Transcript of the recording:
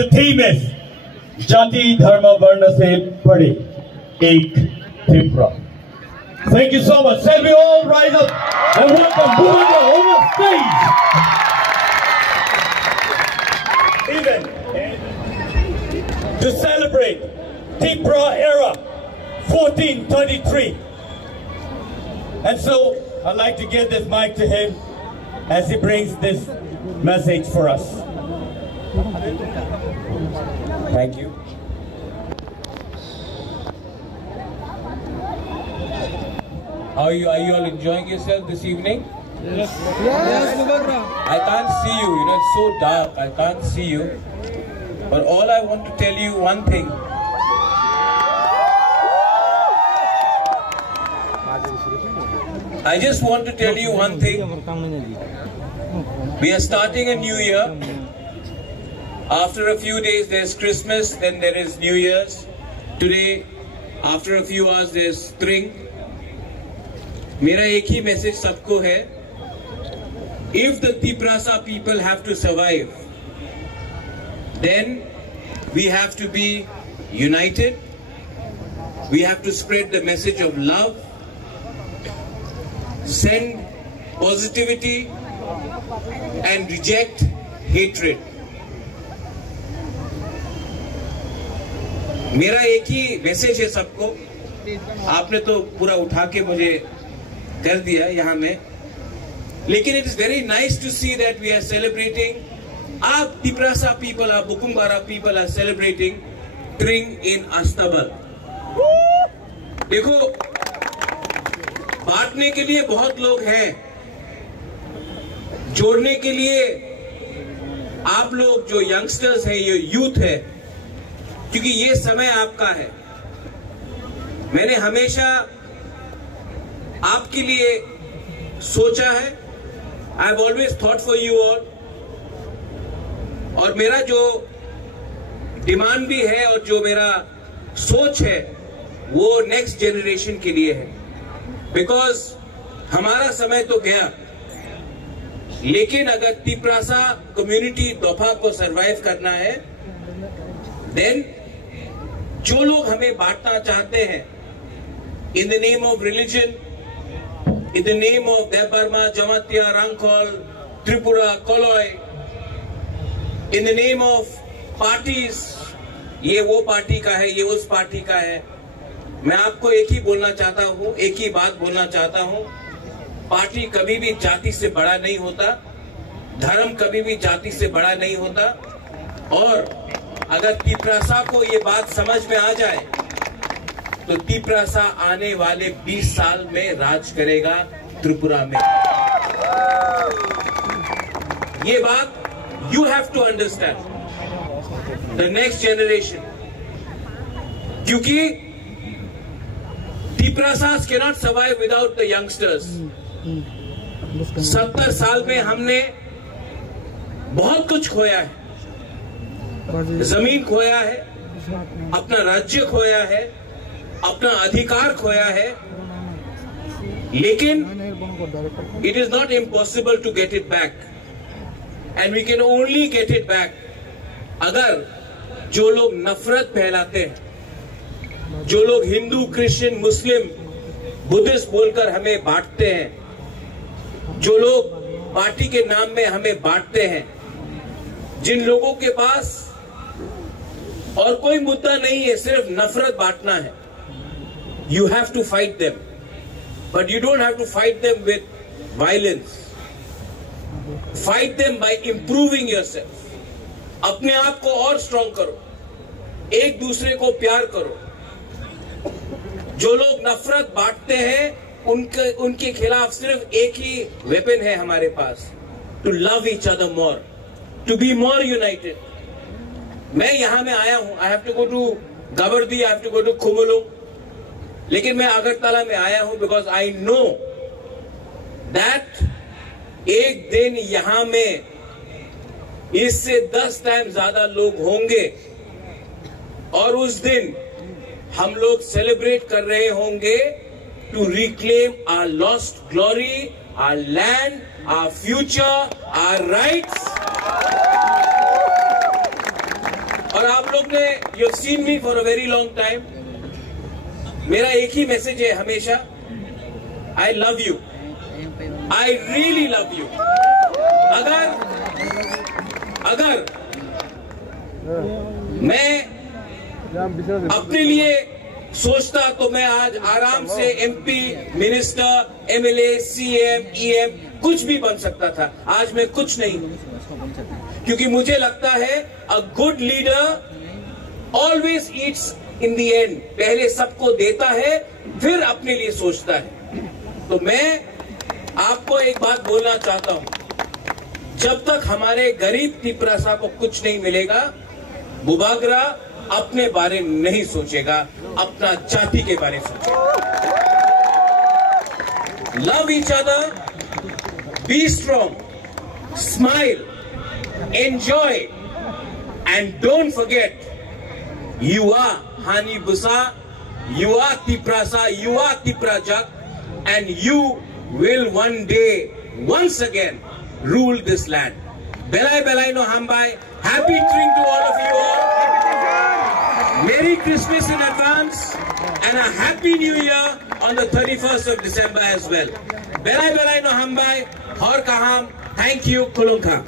the theme is Jati Dharma Varna Se Pade Ek Tripura. Thank you so much. Shall we all rise up and welcome Bhuvendra on the stage? Even to celebrate Tripura era 1433. And so I'd like to give this mic to him as he brings this message for us. Thank you. Are you all enjoying yourself this evening? Yes. Yes, I can't see you, it's so dark, I can't see you. But all I want to tell you one thing. I just want to tell you one thing. We are starting a new year. After a few days there's Christmas, then there is New Year's. Today, after a few hours there's spring. मेरा एक ही message सबको है. If the Tiprasa people have to survive, then we have to be united. We have to spread the message of love, send positivity and reject hatred. मेरा एक ही message है सबको. आपने तो पूरा उठा के मुझे कर दिया यहाँ में, लेकिन it is very nice to see that we are celebrating. Our Tiprasa people, our Bukumbara people are celebrating Tring in Astabal. देखो, बांटने के लिए बहुत लोग हैं, जोड़ने के लिए आप लोग जो यंगस्टर्स हैं, ये यूथ है, क्योंकि ये समय आपका है. मैंने हमेशा आपके लिए सोचा है. I have always thought for you all. और मेरा जो डिमांड भी है और जो मेरा सोच है वो नेक्स्ट जनरेशन के लिए है. बिकॉज हमारा समय तो गया, लेकिन अगर तिप्रासा कम्युनिटी दोफा को सरवाइव करना है, देन जो लोग हमें बांटना चाहते हैं in the name of religion, in the name of Debarma, Jamatia, Rangkhol, Tripura, Koloi, in the name of parties, ये वो पार्टी का है, ये उस पार्टी का है. मैं आपको एक ही बोलना चाहता हूँ, एक ही बात बोलना चाहता हूँ. पार्टी कभी भी जाति से बड़ा नहीं होता, धर्म कभी भी जाति से बड़ा नहीं होता. और अगर तिप्रासा को ये बात समझ में आ जाए तो तिप्रासा आने वाले 20 साल में राज करेगा त्रिपुरा में. ये बात you have to understand, the next generation, क्योंकि Tiprasas can not survive without the youngsters. 70 साल में हमने बहुत कुछ खोया है. जमीन खोया है, अपना राज्य खोया है, अपना अधिकार खोया है, लेकिन it is not impossible to get it back, and we can only get it back अगर जो लोग नफरत फैलाते हैं, जो लोग हिंदू, क्रिश्चियन, मुस्लिम, बुद्धिस्ट बोलकर हमें बांटते हैं, जो लोग पार्टी के नाम में हमें बांटते हैं, जिन लोगों के पास और कोई मुद्दा नहीं है, सिर्फ नफरत बांटना है. You have to fight them, but you don't have to fight them with violence. Fight them by improving yourself. अपने आप को और स्ट्रॉन्ग करो, एक दूसरे को प्यार करो. जो लोग नफरत बांटते हैं उनके खिलाफ सिर्फ एक ही वेपन है हमारे पास, to love each other more, to be more united. मैं यहां में आया हूं, I have to go to Gabardi, I have to go to Khumulung, लेकिन मैं अगरतला में आया हूं बिकॉज आई नो दैट एक दिन यहां में इससे 10 टाइम ज्यादा लोग होंगे और उस दिन हम लोग सेलिब्रेट कर रहे होंगे to reclaim our lost glory, our land, our future, our rights. और आप लोग ने you have seen me for a very long time. मेरा एक ही मैसेज है हमेशा, I love you, I really love you. अगर मैं अपने लिए सोचता तो मैं आज आराम से MP, minister, MLA, CM, EM कुछ भी बन सकता था। आज मैं कुछ नहीं हूं, क्योंकि मुझे लगता है a good leader always Yeats in the end. पहले सबको देता है, फिर अपने लिए सोचता है। तो मैं आपको एक बात बोलना चाहता हूं, जब तक हमारे गरीब तिपरासा को कुछ नहीं मिलेगा, बुबागरा अपने बारे में नहीं सोचेगा, अपना जाति के बारे में सोचेगा। Love each other, be strong, smile, enjoy and don't forget you are Hani Busa, you are Tiprasa, you are Tiprajak, and you will one day, once again, rule this land. Belai Belai no Hambai. Happy Spring to all of you all. Merry Christmas in advance and a Happy New Year on the 31st of December as well. Belai Belai no Hambai. Hor Kaham. Thank you. Kulunka.